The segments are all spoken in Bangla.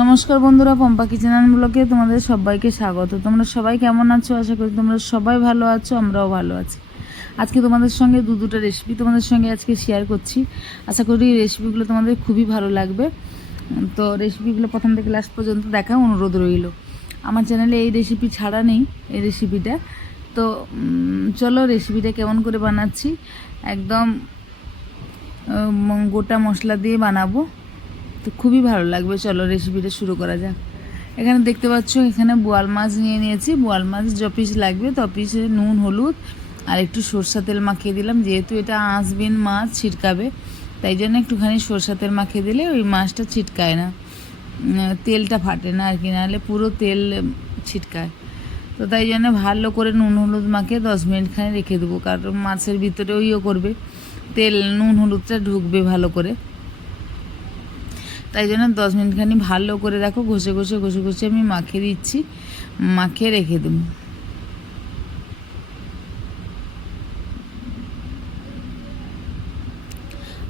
নমস্কার বন্ধুরা, পম্পা কিচেন অ্যান্ড ব্লগে তোমাদের সবাইকে স্বাগত। তোমরা সবাই কেমন আছো? আশা করি তোমরা সবাই ভালো আছো, আমরাও ভালো আছি। আজকে তোমাদের সঙ্গে দুটো রেসিপি তোমাদের সঙ্গে আজকে শেয়ার করছি। আশা করি রেসিপিগুলো তোমাদের খুবই ভালো লাগবে। তো রেসিপিগুলো প্রথম থেকে লাস্ট পর্যন্ত দেখা অনুরোধ রইল। আমার চ্যানেলে এই রেসিপি ছাড়া নেই, এই রেসিপিটা। তো চলো রেসিপিটা কেমন করে বানাচ্ছি, একদম গোটা মশলা দিয়ে বানাবো, তো খুবই ভালো লাগবে। চলো রেসিপিটা শুরু করা যাক। এখানে দেখতে পাচ্ছ, এখানে বোয়াল মাছ নিয়েছি। বোয়াল মাছ য পিস লাগবে ত পিসে নুন, হলুদ আর একটু সরষা তেল মাখিয়ে দিলাম। যেহেতু এটা আঁশবিন মাছ, ছিটকাবে, তাই জন্য একটুখানি সরষা তেল মাখিয়ে দিলে ওই মাছটা ছিটকায় না, তেলটা ফাটে না আর কি, নাহলে পুরো তেল ছিটকায়। তো তাই জন্য ভালো করে নুন হলুদ মাখিয়ে 10 মিনিট খানি রেখে দেবো, কারণ মাছের ভিতরেও ইয়ে করবে, তেল নুন হলুদটা ঢুকবে ভালো করে। তাই জন্য 10 মিনিট খানি ভালো করে দেখো ঘষে ঘষে আমি মাখিয়ে দিচ্ছি, মাখিয়ে রেখে দেবো।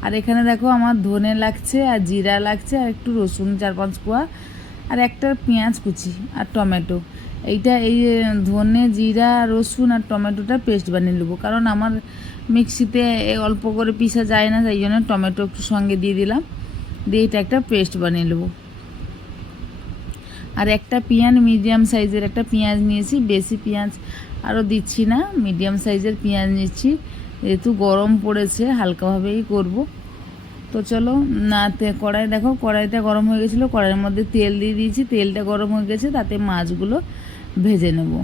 আর এখানে দেখো আমার ধনে লাগছে আর জিরা লাগছে আর একটু রসুন 4-5 কোয়া আর একটা পেঁয়াজ কুচি আর টমেটো। এই ধনে, জিরা, রসুন আর টমেটোটা পেস্ট বানিয়ে নেবো, কারণ আমার মিক্সিতে অল্প করে পিসা যায় না, তাই জন্য টমেটো একটু সঙ্গে দিয়ে দিলাম, দিয়ে এটা একটা পেস্ট বানিয়ে নেবো। আর একটা পেঁয়াজ, মিডিয়াম সাইজের একটা পেঁয়াজ নিয়েছি, বেশি পেঁয়াজ আরও দিচ্ছি না, মিডিয়াম সাইজের পেঁয়াজ নিচ্ছি, যেহেতু গরম পড়েছে হালকাভাবেই করব। তো চলো না, কড়াই দেখো, কড়াইটা গরম হয়ে গেছিলো, কড়াইয়ের মধ্যে তেল দিয়ে দিয়েছি, তেলটা গরম হয়ে গেছে, তাতে মাছগুলো ভেজে নেব।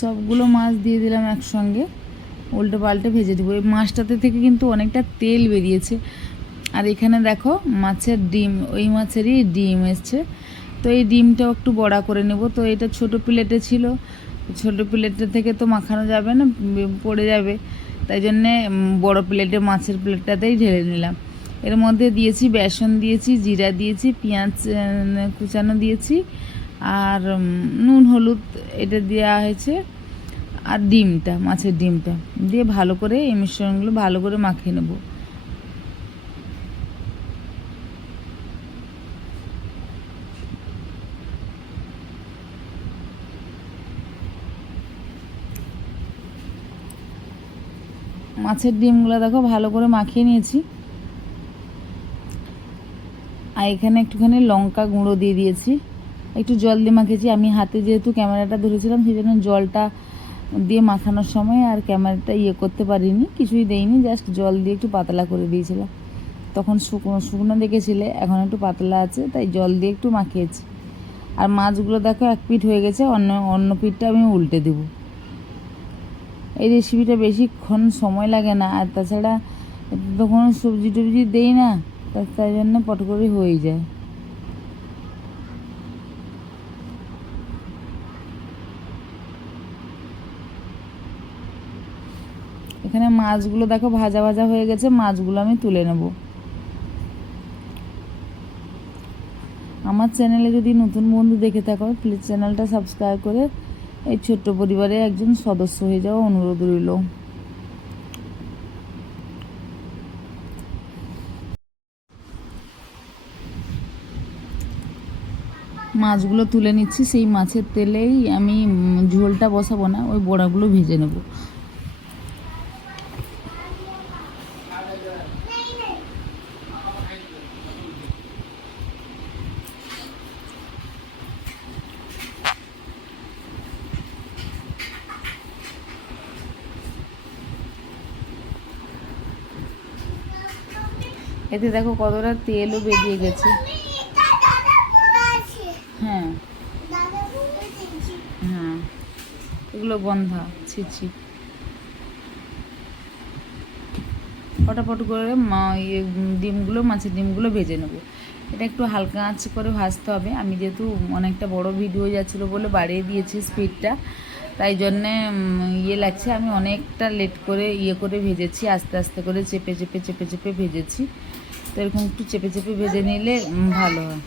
সবগুলো মাছ দিয়ে দিলাম একসঙ্গে, উল্টে পাল্টে ভেজে দেবো। এই মাছটাতে থেকে কিন্তু অনেকটা তেল বেরিয়েছে। আর এখানে দেখো মাছের ডিম, ওই মাছেরই ডিম এসছে, তো এই ডিমটাও একটু বড়া করে নেব। তো এটা ছোট প্লেটে ছিল, ছোট প্লেটের থেকে তো মাখানো যাবে না, পড়ে যাবে, তাই জন্যে বড় প্লেটে, মাছের প্লেটটাতেই ঢেলে নিলাম। এর মধ্যে দিয়েছি বেসন, দিয়েছি জিরা, দিয়েছি পেঁয়াজ কুচানো দিয়েছি, আর নুন হলুদ এটা দেওয়া হয়েছে, আর ডিমটা, মাছের ডিমটা দিয়ে ভালো করে এই মিশ্রণগুলো ভালো করে মাখিয়ে নেব। মাছের ডিমগুলো দেখো ভালো করে মাখিয়ে নিয়েছি। আর এখানে একটুখানি লঙ্কা গুঁড়ো দিয়ে দিয়েছি, একটু জল দিয়ে মাখিয়েছি। আমি হাতে যেহেতু ক্যামেরাটা ধরেছিলাম, সেই জন্য জলটা দিয়ে মাখানোর সময় আর ক্যামেরাটা করতে পারিনি, কিছুই দেইনি, জাস্ট জল দিয়ে একটু পাতলা করে দিয়েছিলাম। তখন শুকনো শুকনো দেখেছিলে, এখন একটু পাতলা আছে, তাই জল দিয়ে একটু মাখিয়েছি। আর মাছগুলো দেখো এক পিঠ হয়ে গেছে, অন্য পিঠটা আমি উল্টে দেবো। এই রেসিপিটা বেশিক্ষণ সময় লাগে না, আর তাছাড়া তো কোনো সবজি টবজি দেই না, তাই জন্য পট করে হয়ে যায়। এখানে মাছগুলো দেখো ভাজা ভাজা হয়ে গেছে, মাছগুলো আমি তুলে নেব। আমার চ্যানেলে যদি নতুন বন্ধু দেখে থাকো, প্লিজ চ্যানেলটা সাবস্ক্রাইব করে এই ছোট্ট পরিবারে একজন সদস্য হয়ে যাওয়া অনুরোধ রইল। মাছগুলো তুলে নিচ্ছি, সেই মাছের তেলেই আমি ঝোলটা বসাবো না, ওই বড়াগুলো ভেজে নেব। এতে দেখো কতটা তেলও বেরিয়ে গেছে। হ্যাঁ হ্যাঁ, এগুলো গন্ধা, ছিছি। ফটাফট করে ডিমগুলো, মাছের ডিমগুলো ভেজে নেবো। এটা একটু হালকা আঁচ করে ভাজতে হবে। আমি যেহেতু অনেকটা বড় ভিডিও যাচ্ছিলো বলে বাড়িয়ে দিয়েছি স্পিডটা, তাই জন্যে লাগছে। আমি অনেকটা লেট করে করে ভেজেছি, আস্তে আস্তে করে চেপে চেপে ভেজেছি। তো এরকম একটু চেপে চেপে ভেজে নিলে ভালো হয়।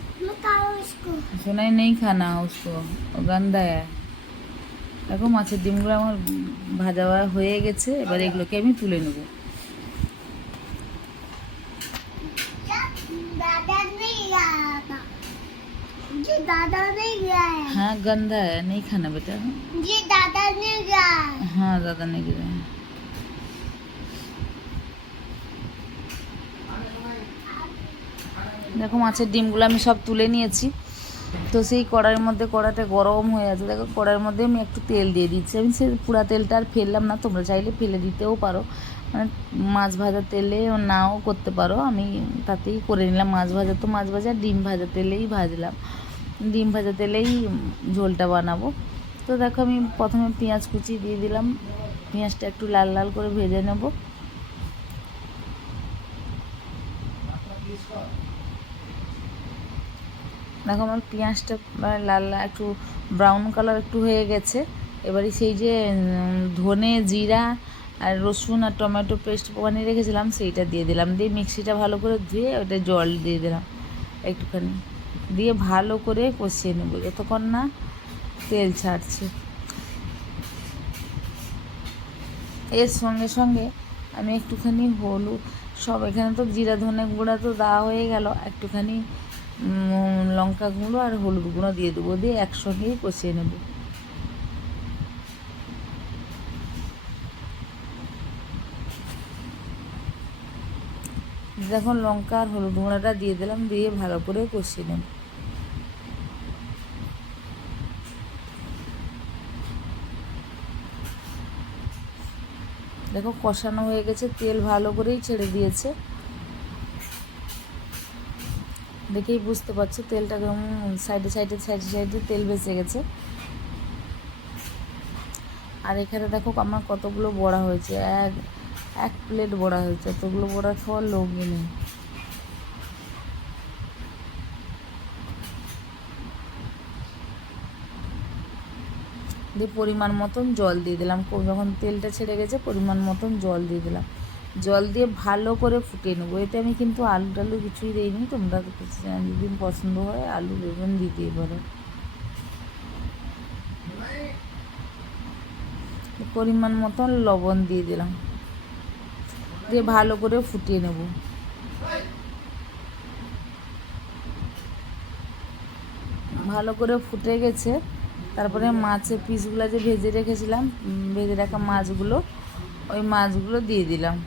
सुनाई नहीं खाना उसको, गंदा है। দেখো মাছের ডিমগুলো আমার ভাজা হয়ে গেছে, এবার এগুলোকে আমি তুলে নেব। हाँ गंदा है, नहीं खाना बेटा। जी दादा ने गया। हाँ दादा ने गया। দেখো মাছের ডিমগুলো আমি সব তুলে নিয়েছি। তো সেই কড়াইয়ের মধ্যে, কড়াইটা গরম হয়ে আছে, দেখো কড়াইয়ের মধ্যে আমি একটু তেল দিয়ে দিচ্ছি। আমি সে পুরা তেলটা আর ফেললাম না, তোমরা চাইলে ফেলে দিতেও পারো, মানে মাছ ভাজার তেলে নাও করতে পারো। আমি তাতেই করে নিলাম, মাছ ভাজা তো মাছ ভাজা, ডিম ভাজা তেলেই ভাজলাম, ডিম ভাজা তেলেই ঝোলটা বানাবো। তো দেখো আমি প্রথমে পেঁয়াজ কুচি দিয়ে দিলাম, পেঁয়াজটা একটু লাল লাল করে ভেজে নেব। দেখো আমার পেঁয়াজটা লাল লাল একটু ব্রাউন কালার একটু হয়ে গেছে। এবারে সেই যে ধনে জিরা আর রসুন আর টমেটো পেস্ট বানিয়ে রেখেছিলাম সেইটা দিয়ে দিলাম, দিয়ে মিক্সিটা ভালো করে ধুয়ে ওটা জল দিয়ে দিলাম একটুখানি, দিয়ে ভালো করে কষিয়ে নেব যতক্ষণ না তেল ছাড়ছে। এর সঙ্গে সঙ্গে আমি একটুখানি হলুদ, সব এখানে তো জিরা ধনে গুঁড়া তো দেওয়া হয়ে গেল, একটুখানি লঙ্কা গুঁড়ো আর হলুদ গুঁড়ো দিয়ে দেবো, দিয়ে একসঙ্গেই কষিয়ে নেব। যখন লঙ্কা আর হলুদ গুঁড়োটা দিয়ে দিলাম, দিয়ে ভালো করে কষিয়ে নেব। দেখো কষানো হয়ে গেছে, তেল ভালো করেই ছেড়ে দিয়েছে, দেখেই বুঝতে পারছো তেলটা সাইডে সাইডে সাইডে সাইডে তেল বেঁচে গেছে। আর এখানে দেখো আমার কতগুলো বড়া হয়েছে, এক প্লেট বড়া হয়েছে, এতগুলো বড়া খাওয়ার লোকই নেই। দিয়ে পরিমাণ মতন জল দিয়ে দিলাম, যখন তেলটা ছেড়ে গেছে পরিমাণ মতন জল দিয়ে দিলাম, জল দিয়ে ভালো করে ফুটিয়ে নেবো। এতে আমি কিন্তু আলু টালু কিছুই দিইনি, তোমরা যদি পছন্দ হয় আলু বেগুন দিতেই পারো। পরিমাণ মতন লবণ দিয়ে দিলাম, দিয়ে ভালো করে ফুটিয়ে নেব। ভালো করে ফুটে গেছে, তারপরে মাছের পিসগুলো যে ভেজে রেখেছিলাম, ভেজে রাখা মাছগুলো, ওই মাছগুলো দিয়ে দিলাম।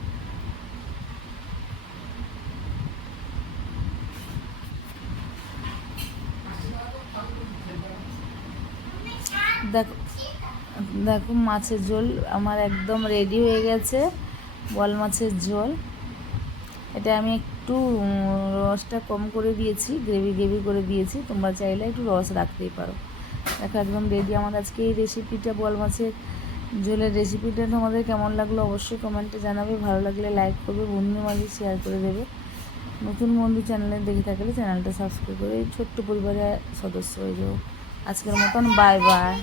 দেখো দেখো মাছের ঝোল আমার একদম রেডি হয়ে গেছে, বল মাছের ঝোল। এটা আমি একটু রসটা কম করে দিয়েছি, গ্রেভি গ্রেভি করে দিয়েছি, তোমরা চাইলে একটু রস রাখতেই পারো। দেখো একদম রেডি আমার আজকে এই রেসিপিটা, বল মাছের ঝোলের রেসিপিটা। তোমাদের কেমন লাগলো অবশ্যই কমেন্টে জানাবে, ভালো লাগলে লাইক করবে, বন্ধুদের মাঝে শেয়ার করে দেবে। নতুন বন্ধু চ্যানেলে দেখে থাকলে চ্যানেলটা সাবস্ক্রাইব করে ছোট্ট পরিবারের সদস্য হয়ে যাও। আজকের মতন বাই বাই।